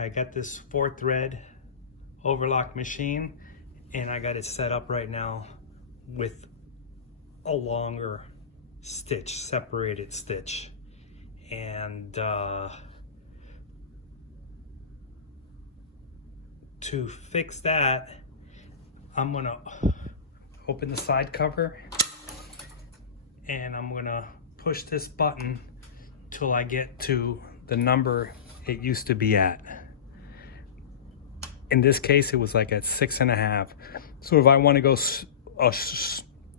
I got this 4-thread overlock machine, and I got it set up right now with a longer stitch, separated stitch. And to fix that, I'm gonna open the side cover and I'm gonna push this button till I get to the number it used to be at. In this case, it was like at 6.5. So if I want to go a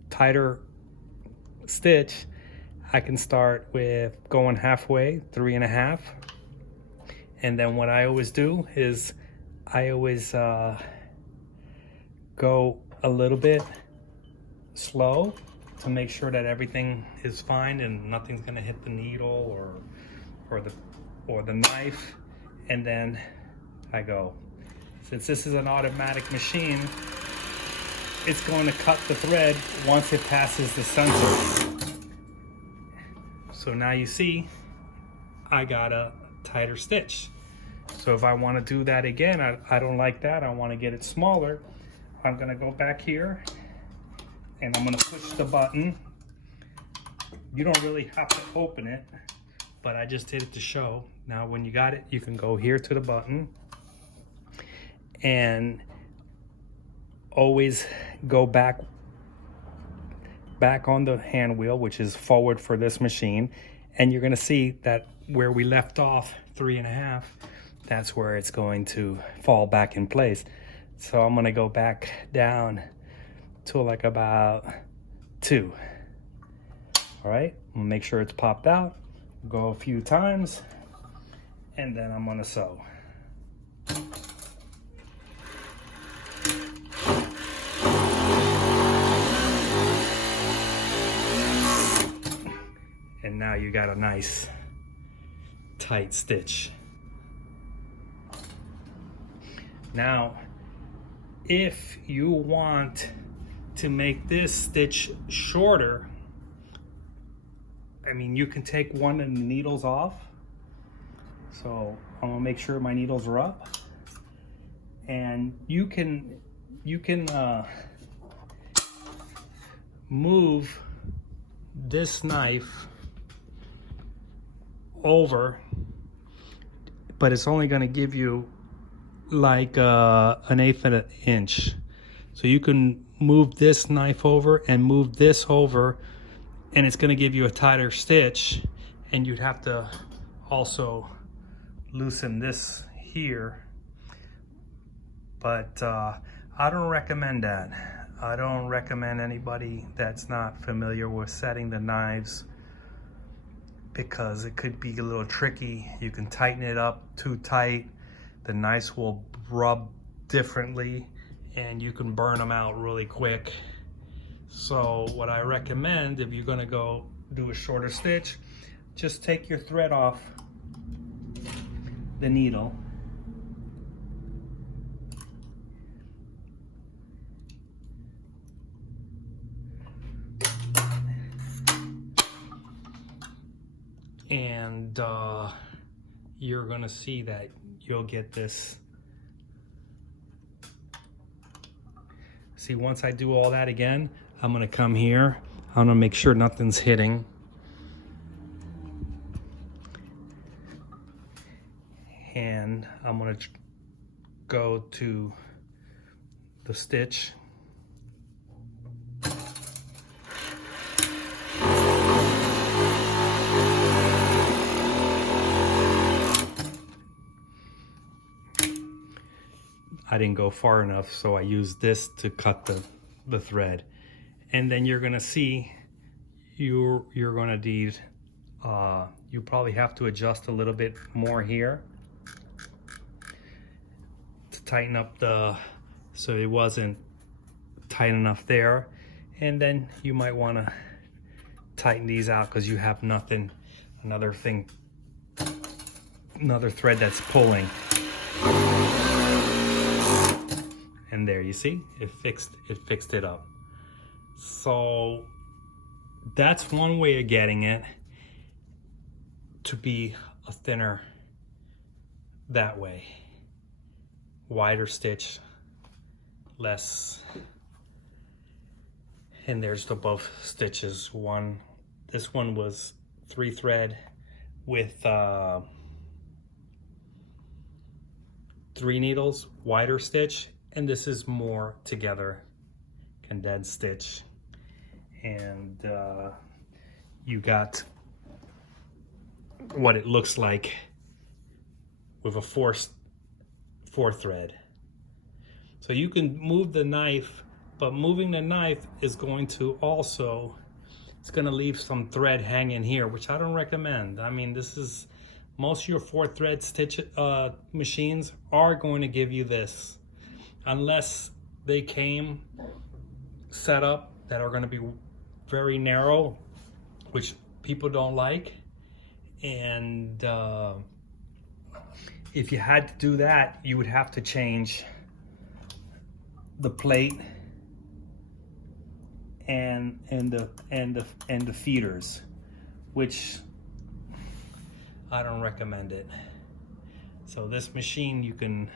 tighter stitch, I can start with going halfway, 3.5. And then what I always do is I always go a little bit slow to make sure that everything is fine and nothing's gonna hit the needle or the knife. And then I go. Since this is an automatic machine, it's going to cut the thread once it passes the sensor. So now you see, I got a tighter stitch. So if I want to do that again, I don't like that, I want to get it smaller, I'm going to go back here and I'm going to push the button. You don't really have to open it, but I just did it to show. Now when you got it, you can go here to the button and always go back on the hand wheel, which is forward for this machine, and you're going to see that where we left off 3.5, that's where it's going to fall back in place. So I'm going to go back down to like about 2. All right, I'm gonna make sure it's popped out, go a few times, and then I'm going to sew. And now you got a nice tight stitch. Now, if you want to make this stitch shorter, I mean, you can take one of the needles off. So I'm gonna make sure my needles are up. And you can move this knife over, but it's only going to give you like 1/8 of an inch. So you can move this knife over and move this over, and it's going to give you a tighter stitch. And you'd have to also loosen this here, but I don't recommend that. I don't recommend anybody that's not familiar with setting the knives, because it could be a little tricky. You can tighten it up too tight, the knives will rub differently, and you can burn them out really quick. So what I recommend, if you're gonna go do a shorter stitch, just take your thread off the needle, and you're gonna see that you'll get this. See, once I do all that again, I'm gonna come here, I'm gonna make sure nothing's hitting. And I'm gonna go to the stitch. I didn't go far enough, so I used this to cut the thread. And then you're gonna see you're gonna need, you probably have to adjust a little bit more here to tighten up so it wasn't tight enough there. And then you might wanna tighten these out because you have another thread that's pulling. And there, you see, it fixed it up. So that's one way of getting it to be a thinner that way. wider stitch, less, and there's the both stitches. This one was 3 thread with 3 needles, wider stitch, and this is more together, condensed stitch. And you got what it looks like with a 4 thread. So you can move the knife, but moving the knife is going to also, it's going to leave some thread hanging here, which I don't recommend. I mean, this is, most of your 4 thread stitch machines are going to give you this, unless they came set up that are going to be very narrow, which people don't like. And if you had to do that, you would have to change the plate and the feeders, which I don't recommend it. So this machine, you can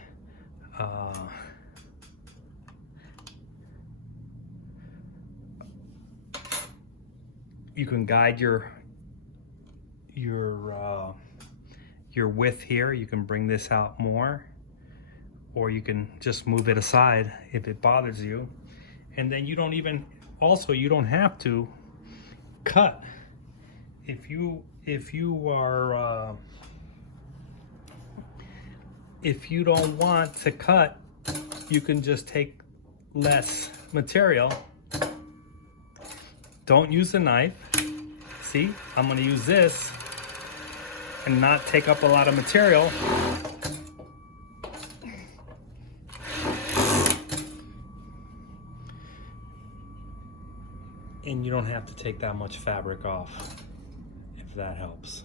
guide your width here. You can bring this out more, or you can just move it aside if it bothers you. And then you don't even, also you don't have to cut. If you don't want to cut, you can just take less material. Don't use a knife. See, I'm gonna use this and not take up a lot of material. And you don't have to take that much fabric off, if that helps.